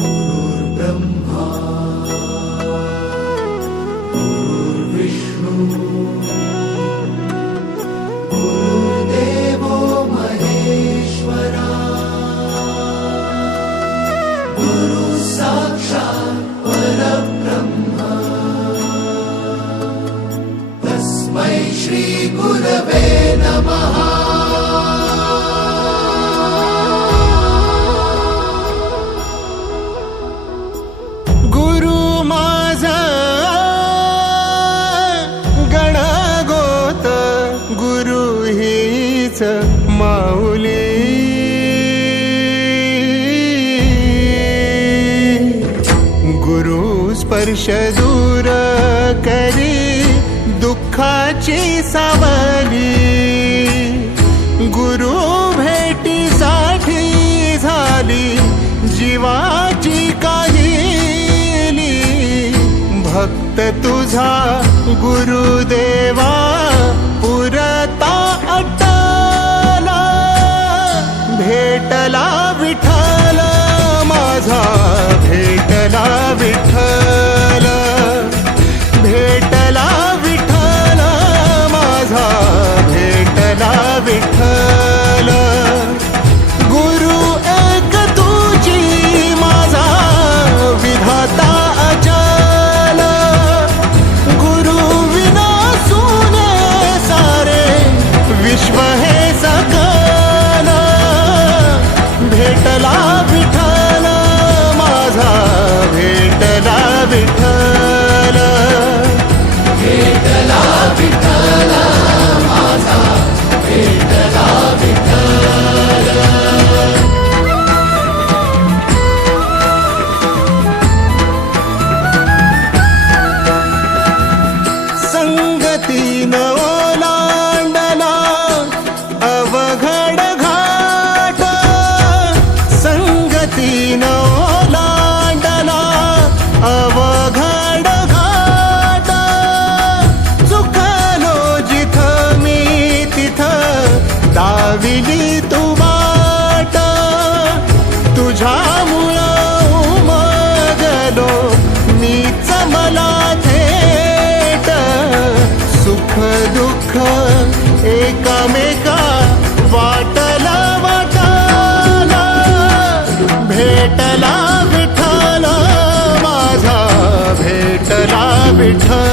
गुरुर्ब्रह्मा गुरुर्विष्णू गुरुर्देवो महेश्वरा गुरु साक्षात् परब्रह्म तस्मै श्री गुरवे नमः। माऊली गुरु स्पर्श दूर करी दुःखाची सावली, गुरु भेटीसाठी झाली जीवाची काहिली। भक्त तुझा गुरुदेवा पुरता अटला, भेटला विठ्ठल माझा, भेटला विठ्ठल, भेटला विठ्ठल माझा, भेटला विठ्ठल। गुरु एक तुझी माझा विधाता अचल, गुरु विना सुने सारे विश्व हे सकल। भेटला विठ्ठल माझा, भेटला विठ्ठल, भेटला विठ्ठल माझा, भेटला विठ्ठल। संगतीन ओलांडला अवघड घाट, संगतीन ओलांडला अवघड घाट। चुकलो जिथं मी तिथं दाविली तू वाट, तुझ्यामुळं उमगलो मीच मला थेट। सुख दुःख एकामेका वाटला वाटाला, भेटला विठ्ठल माझा, भेटला विठ्ठल।